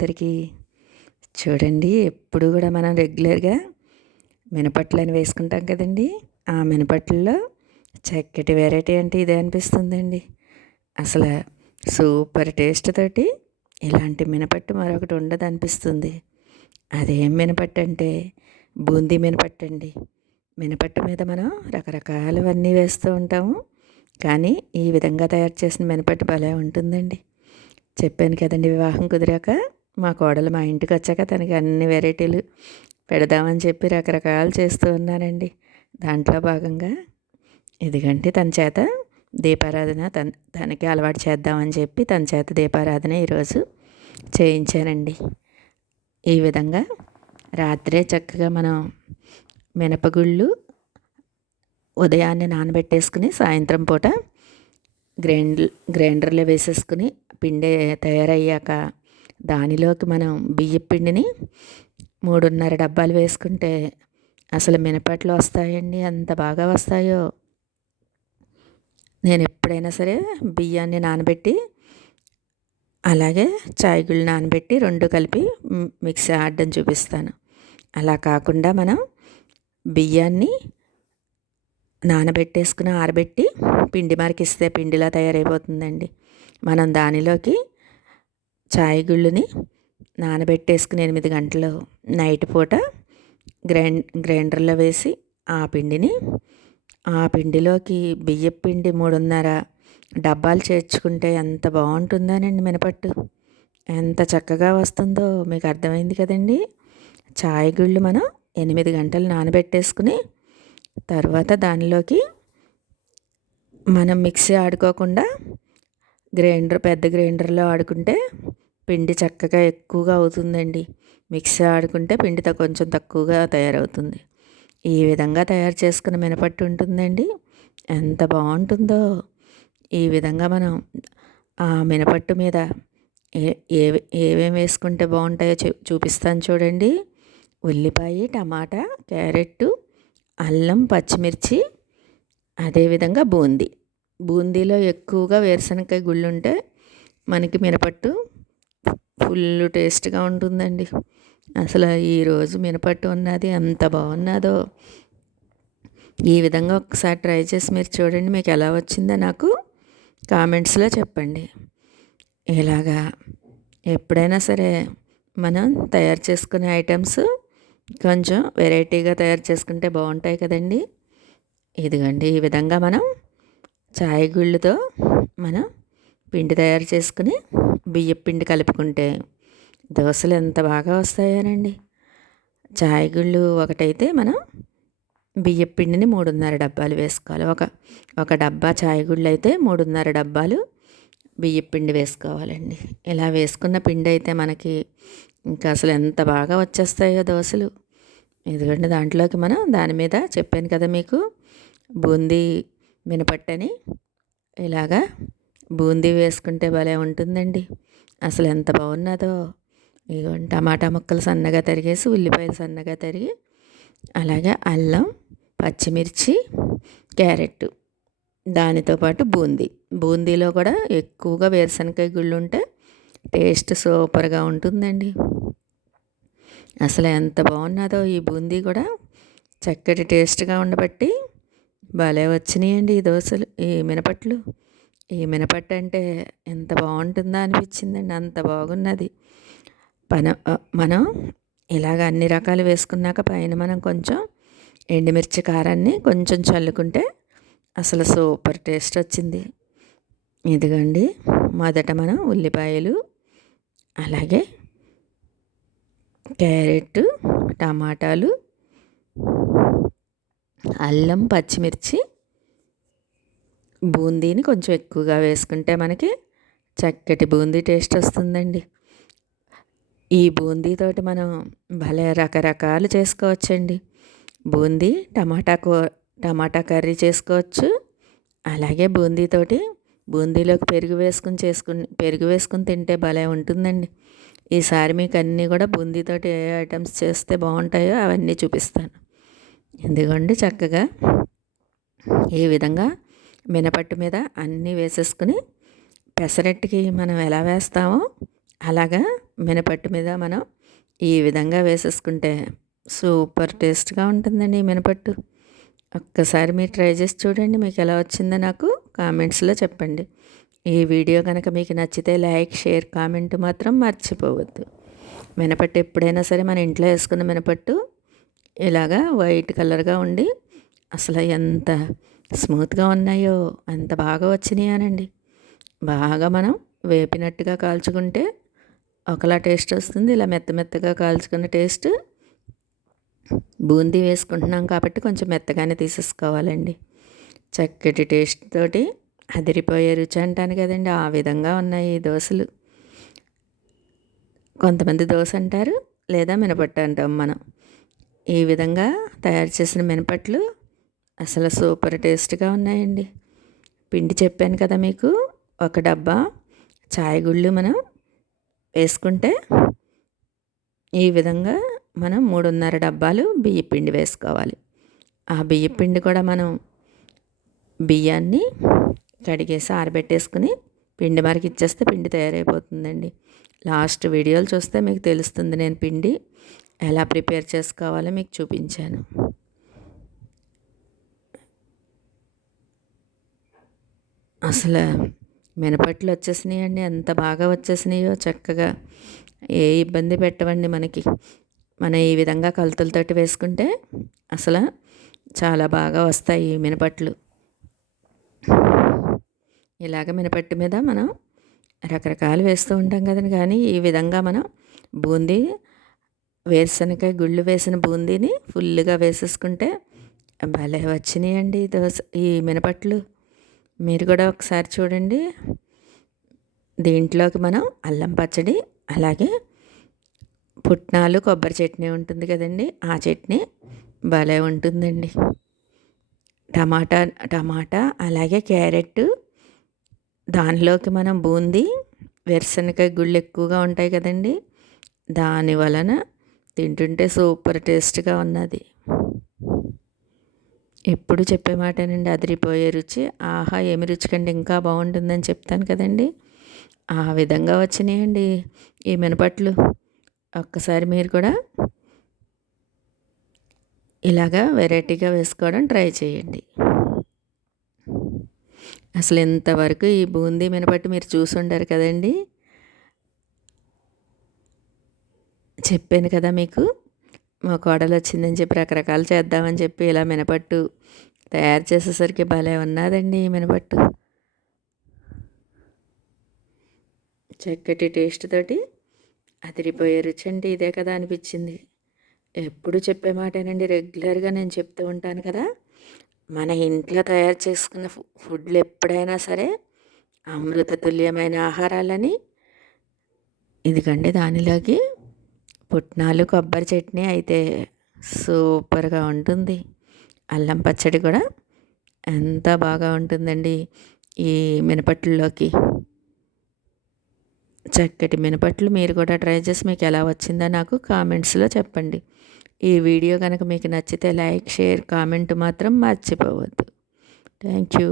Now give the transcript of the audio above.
అందరికీ చూడండి ఎప్పుడు కూడా మనం రెగ్యులర్గా మినపట్లని వేసుకుంటాం కదండి. ఆ మినపట్లలో చక్కటి వెరైటీ అంటే ఇదే అనిపిస్తుందండి. అసలు సూపర్ టేస్ట్ తోటి ఇలాంటి మినపట్టు మరొకటి ఉండదు అనిపిస్తుంది. అదేం మినపట్టు అంటే బూందీ మినపట్టు అండి మినపట్టు మీద మనం రకరకాలవన్నీ వేస్తూ ఉంటాము. కానీ ఈ విధంగా తయారు చేసిన మినపట్టు భలే ఉంటుందండి. చెప్పాను కదండి వివాహం కుదిరాక. మా కోడలు మా ఇంటికి వచ్చాక తనకి అన్ని వెరైటీలు పెడదామని చెప్పి రకరకాలు చేస్తూ ఉన్నానండి దాంట్లో భాగంగా ఇదిగంటే తన చేత దీపారాధన తన తనకి అలవాటు చేద్దామని చెప్పి తన చేత దీపారాధన ఈరోజు చేయించానండి ఈ విధంగా రాత్రే చక్కగా మనం మినపగుళ్ళు ఉదయాన్నే నానబెట్టేసుకుని సాయంత్రం పూట గ్రైండర్ గ్రైండర్లో వేసేసుకుని పిండి తయారయ్యాక దానిలోకి మనం బియ్యపిండిని మూడున్నర డబ్బాలు వేసుకుంటే అసలు మినపట్లు వస్తాయండి? ఎంత బాగా వస్తాయో? నేను ఎప్పుడైనా సరే బియ్యాన్ని నానబెట్టి అలాగే చాయగుళ్ళు నానబెట్టి రెండు కలిపి మిక్సీ ఆడడం చూపిస్తాను. అలా కాకుండా మనం బియ్యాన్ని నానబెట్టేసుకుని ఆరబెట్టి పిండి మరికిస్తే పిండిలా తయారైపోతుందండి. మనం దానిలోకి చాయ్ గుళ్ళుని నానబెట్టేసుకుని ఎనిమిది గంటలు నైట్ పూట గ్రైండ్ గ్రైండర్లో వేసి ఆ పిండిని ఆ పిండిలోకి బియ్యం పిండి మూడున్నర డబ్బాలు చేర్చుకుంటే ఎంత బాగుంటుందోనండి మినపట్టు. ఎంత చక్కగా వస్తుందో మీకు అర్థమైంది కదండి. చాయ్ గుళ్ళు మనం ఎనిమిది గంటలు నానబెట్టేసుకుని తర్వాత దానిలోకి మనం మిక్సీ ఆడుకోకుండా గ్రైండర్ పెద్ద గ్రైండర్లో ఆడుకుంటే పిండి చక్కగా ఎక్కువగా అవుతుందండి. మిక్సీ ఆడుకుంటే పిండితో కొంచెం తక్కువగా తయారవుతుంది. ఈ విధంగా తయారు చేసుకున్న మినపట్టు ఉంటుందండి. ఎంత బాగుంటుందో! ఈ విధంగా మనం ఆ మినపట్టు మీద ఏ ఏమేమి వేసుకుంటే బాగుంటాయో చూ చూపిస్తాను చూడండి. ఉల్లిపాయ టమాటా క్యారెట్ అల్లం పచ్చిమిర్చి అదేవిధంగా బూందీ. బూందీలో ఎక్కువగా వేరుశనగకాయ గుళ్ళు ఉంటే మనకి మినపట్టు ఫుల్ టేస్ట్గా ఉంటుందండి. అసలు ఈరోజు మినపట్టు ఉన్నది ఎంత బాగున్నదో. ఈ విధంగా ఒకసారి ట్రై చేసి మీరు చూడండి మీకు ఎలా వచ్చిందో నాకు కామెంట్స్లో చెప్పండి. ఇలాగా ఎప్పుడైనా సరే మనం తయారు చేసుకునే ఐటమ్స్ కొంచెం వెరైటీగా తయారు చేసుకుంటే బాగుంటాయి కదండి. ఇదిగండి ఈ విధంగా మనం చాయ్ గుళ్ళతో మనం పిండి తయారు చేసుకుని బియ్యం పిండి కలుపుకుంటే దోశలు ఎంత బాగా వస్తాయోనండి. చాయ్ గుళ్ళు ఒకటైతే మనం బియ్యం పిండిని మూడున్నర డబ్బాలు వేసుకోవాలి. ఒక ఒక డబ్బా చాయ్ గుళ్ళు అయితే మూడున్నర డబ్బాలు బియ్యం పిండి వేసుకోవాలండి. ఇలా వేసుకున్న పిండి అయితే మనకి ఇంకా అసలు ఎంత బాగా వచ్చేస్తాయో దోశలు. ఎందుకంటే దాంట్లోకి మనం దాని మీద చెప్పాను కదా మీకు బూందీ మినపట్టని ఇలాగా బూందీ వేసుకుంటే భలే ఉంటుందండి. అసలు ఎంత బాగున్నదో. ఇగో టమాటా ముక్కలు సన్నగా తరిగేసి ఉల్లిపాయలు సన్నగా తరిగి అలాగే అల్లం పచ్చిమిర్చి క్యారెట్ దానితో పాటు బూందీ. బూందీలో కూడా ఎక్కువగా వేరుశనగకాయ గుళ్ళు ఉంటే టేస్ట్ సూపర్గా ఉంటుందండి. అసలు ఎంత బాగున్నదో ఈ బూందీ కూడా. చక్కటి టేస్ట్గా ఉండబట్టి భలే వచ్చినాయండి ఈ దోశలు ఈ మినపట్లు. ఈ మినపట్టు అంటే ఎంత బాగుంటుందో అనిపించిందండి అంత బాగున్నది. పన మనం ఇలాగ అన్ని రకాలు వేసుకున్నాక పైన మనం కొంచెం ఎండుమిర్చి కారాన్ని కొంచెం చల్లుకుంటే అసలు సూపర్ టేస్ట్ వచ్చింది. ఇదిగండి మొదట మనం ఉల్లిపాయలు అలాగే క్యారెట్ టమాటాలు అల్లం పచ్చిమిర్చి బూందీని కొంచెం ఎక్కువగా వేసుకుంటే మనకి చక్కటి బూందీ టేస్ట్ వస్తుందండి. ఈ బూందీతోటి మనం భలే రకరకాలు చేసుకోవచ్చండి. బూందీ టమాటా కూ టమాటా కర్రీ చేసుకోవచ్చు. అలాగే బూందీతోటి బూందీలోకి పెరుగు వేసుకుని చేసుకుని పెరుగు వేసుకుని తింటే భలే ఉంటుందండి. ఈసారి మీకు అన్నీ కూడా బూందీతోటి ఏ ఐటమ్స్ చేస్తే బాగుంటాయో అవన్నీ చూపిస్తాను. ఎందుకండి చక్కగా ఈ విధంగా మినపట్టు మీద అన్నీ వేసేసుకుని పెసరట్టుకి మనం ఎలా వేస్తామో అలాగా మినపట్టు మీద మనం ఈ విధంగా వేసేసుకుంటే సూపర్ టేస్ట్గా ఉంటుందండి ఈ మినపట్టు. ఒక్కసారి మీరు ట్రై చేసి చూడండి మీకు ఎలా వచ్చిందో నాకు కామెంట్స్లో చెప్పండి. ఈ వీడియో కనుక మీకు నచ్చితే లైక్ షేర్ కామెంట్ మాత్రం మర్చిపోవద్దు. మినపట్టు ఎప్పుడైనా సరే మన ఇంట్లో వేసుకున్న మినపట్టు ఇలాగా వైట్ కలర్గా ఉండి అసలు ఎంత స్మూత్గా ఉన్నాయో అంత బాగా వచ్చినాయనండి. బాగా మనం వేపినట్టుగా కాల్చుకుంటే ఒకలా టేస్ట్ వస్తుంది. ఇలా మెత్త మెత్తగా కాల్చుకున్న టేస్ట్ బూందీ వేసుకుంటున్నాం కాబట్టి కొంచెం మెత్తగానే తీసేసుకోవాలండి. చక్కటి టేస్ట్ తోటి అదిరిపోయే రుచి అంటాను కదండి. ఆ విధంగా ఉన్నాయి ఈ దోశలు. కొంతమంది దోశ అంటారు లేదా మినపట్టు అంటాం మనం. ఈ విధంగా తయారు చేసిన మినపట్లు అసలు సూపర్ టేస్ట్గా ఉన్నాయండి. పిండి చెప్పాను కదా మీకు ఒక డబ్బా చాయ్ గుళ్ళు మనం వేసుకుంటే ఈ విధంగా మనం మూడున్నర డబ్బాలు బియ్య పిండి వేసుకోవాలి. ఆ బియ్య పిండి కూడా మనం బియ్యాన్ని కడిగేసి ఆరబెట్టేసుకుని పిండి మరికి ఇచ్చేస్తే పిండి తయారైపోతుందండి. లాస్ట్ వీడియోలు చూస్తే మీకు తెలుస్తుంది నేను పిండి ఎలా ప్రిపేర్ చేసుకోవాలో మీకు చూపించాను. అసలు మినపట్లు వచ్చేసినాయండి ఎంత బాగా వచ్చేసినాయో చక్కగా. ఏ ఇబ్బంది పెట్టవండి మనకి. మనం ఈ విధంగా కలుతులతోటి వేసుకుంటే అసలు చాలా బాగా వస్తాయి ఈ మినపట్లు. ఇలాగ మినపట్టు మీద మనం రకరకాలు వేస్తూ ఉంటాం కదండి కానీ ఈ విధంగా మనం బూందీ వేరుశనగకాయ గుళ్ళు వేసిన బూందీని ఫుల్గా వేసేసుకుంటే భలే వచ్చినాయండి దోశ ఈ మినపట్లు. మీరు కూడా ఒకసారి చూడండి. దీంట్లోకి మనం అల్లం పచ్చడి అలాగే పుట్నాలు కొబ్బరి చట్నీ ఉంటుంది కదండి. ఆ చట్నీ భలే ఉంటుందండి. టమాటా టమాటా అలాగే క్యారెట్ దానిలోకి మనం బూందీ వేరుశనగకాయ గుళ్ళు ఎక్కువగా ఉంటాయి కదండి. దాని వలన తింటుంటే సూపర్ టేస్ట్గా ఉన్నది. ఎప్పుడు చెప్పే మాటేనండి అదిరిపోయే రుచి. ఆహా ఏమి రుచికండి ఇంకా బాగుంటుందని చెప్తాను కదండి. ఆ విధంగా వచ్చినాయండి ఈ మినపట్లు. ఒక్కసారి మీరు కూడా ఇలాగా వెరైటీగా వేసుకోవడం ట్రై చేయండి. అసలు ఇంతవరకు ఈ బూందీ మినపట్టు మీరు చూసుండారు కదండి. చెప్పాను కదా మీకు? మా కోడలు వచ్చిందని చెప్పి రకరకాలు చేద్దామని చెప్పి ఇలా మినపట్టు తయారు చేసేసరికి భలే ఉన్నదండి ఈ మినపట్టు. చక్కటి టేస్ట్ తోటి అదిరిపోయే రుచి అండి ఇదే కదా అనిపించింది. ఎప్పుడు చెప్పే మాటేనండి రెగ్యులర్గా నేను చెప్తూ ఉంటాను కదా. మన ఇంట్లో తయారు చేసుకున్న ఫుడ్లు ఎప్పుడైనా సరే అమృత తుల్యమైన ఆహారాలని ఇదిగండి దానిలోకి పుట్నాలు కొబ్బరి చట్నీ అయితే సూపర్గా ఉంటుంది. అల్లం పచ్చడి కూడా ఎంత బాగా ఉంటుందండి ఈ మినపట్లలోకి. చక్కటి మినపట్లు మీరు కూడా ట్రై చేసి మీకు ఎలా వచ్చిందో నాకు కామెంట్స్లో చెప్పండి. ఈ వీడియో కనుక మీకు నచ్చితే లైక్ షేర్ కామెంట్ మాత్రం మర్చిపోవద్దు. Thank you.